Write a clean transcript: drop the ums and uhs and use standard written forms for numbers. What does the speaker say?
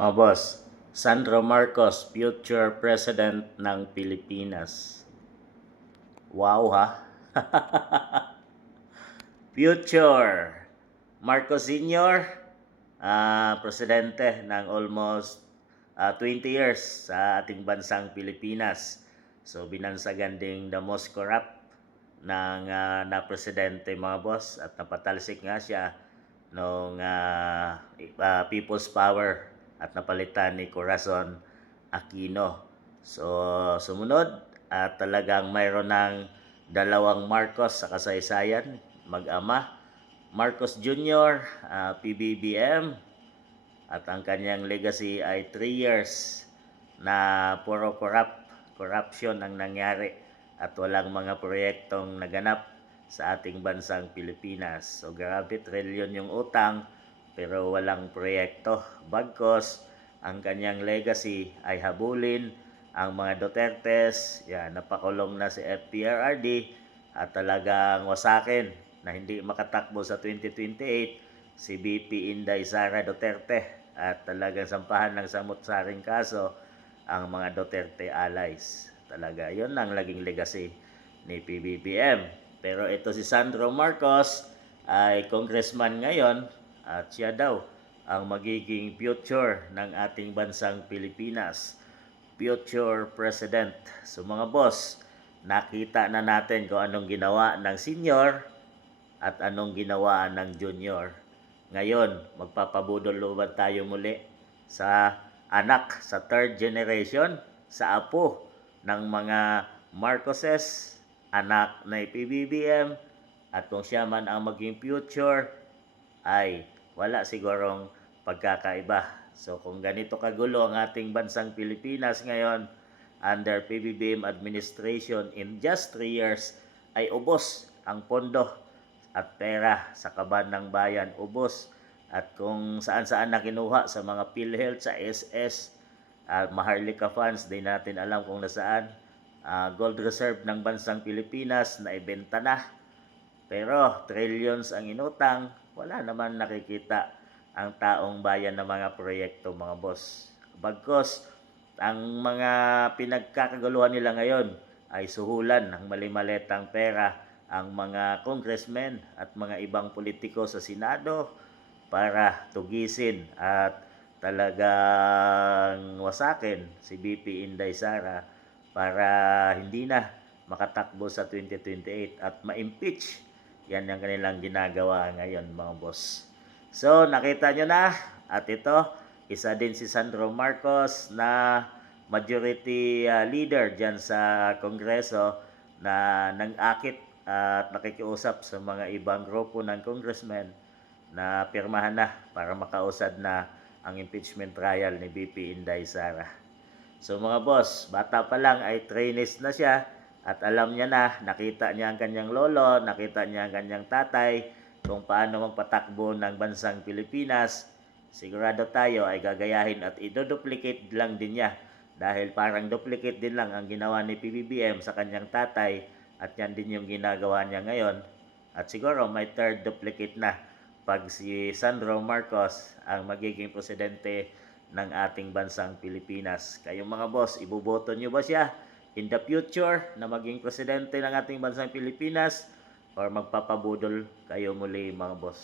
Mga boss, Sandro Marcos, future president ng Pilipinas. Wow ha? Future Marcos Sr., presidente ng almost 20 years sa ating bansang Pilipinas. So binansagan ding the most corrupt ng na presidente mga boss, at napatalsik nga siya nung People's Power at napalitan ni Corazon Aquino. So sumunod at talagang mayroon ng dalawang Marcos sa kasaysayan, mag-ama. Marcos Jr., PBBM, at ang kanyang legacy ay 3 years na puro corruption ang nangyari at walang mga proyektong naganap sa ating bansang Pilipinas. So grabe, trilyon yung utang pero walang proyekto. Bagkos ang kanyang legacy ay habulin ang mga Dutertes, yan, napakulong na si FPRRD at talagang wasakin na hindi makatakbo sa 2028 si BP Inday Sara Duterte, at talagang sampahan ng samut-saring kaso ang mga Duterte allies. Talaga, yon ang laging legacy ni PBBM. Pero ito si Sandro Marcos ay congressman ngayon at siya daw ang magiging future ng ating bansang Pilipinas. Future president. So mga boss, nakita na natin kung anong ginawa ng senior at anong ginawa ng junior. Ngayon, magpapabudol ba tayo muli sa anak, sa third generation, sa apo ng mga Marcoses, anak na PBBM, at kung siya man ang maging future, ay wala sigurong pagkakaiba. So kung ganito kagulo ang ating bansang Pilipinas ngayon, under PBBM administration, in just 3 years, ay ubos ang pondo at pera sa kaban ng bayan, ubos. At kung saan-saan na kinuha sa mga PhilHealth, sa SS, Maharlika funds, di natin alam kung nasaan. Gold reserve ng bansang Pilipinas na ibenta na. Pero trillions ang inutang, wala naman nakikita ang taong bayan ng mga proyekto mga boss. Bagkos, ang mga pinagkakaguluhan nila ngayon ay suhulan ng malimaletang pera ang mga congressmen at mga ibang politiko sa Senado para tugisin at talagang wasakin si BP Inday Sara para hindi na makatakbo sa 2028 at ma-impeach. Yan ang kanilang ginagawa ngayon mga boss. So nakita nyo na, at ito, isa din si Sandro Marcos na majority leader dyan sa Kongreso na nang-akit at nakikiusap sa mga ibang grupo ng congressmen na pirmahan na para makausad na ang impeachment trial ni BP Inday Sara. So mga boss, bata pa lang ay trainees na siya at alam niya na, nakita niya ang kanyang lolo, nakita niya ang kanyang tatay, kung paano magpatakbo ng bansang Pilipinas. Sigurado tayo ay gagayahin at idoduplicate lang din niya, dahil parang duplicate din lang ang ginawa ni PBBM sa kanyang tatay, at yan din yung ginagawa niya ngayon. At siguro may third duplicate na pag si Sandro Marcos ang magiging presidente ng ating bansang Pilipinas. Kayong mga boss, iboboto nyo ba siya in the future na maging presidente ng ating bansang Pilipinas, or magpapabudol kayo muli mga boss?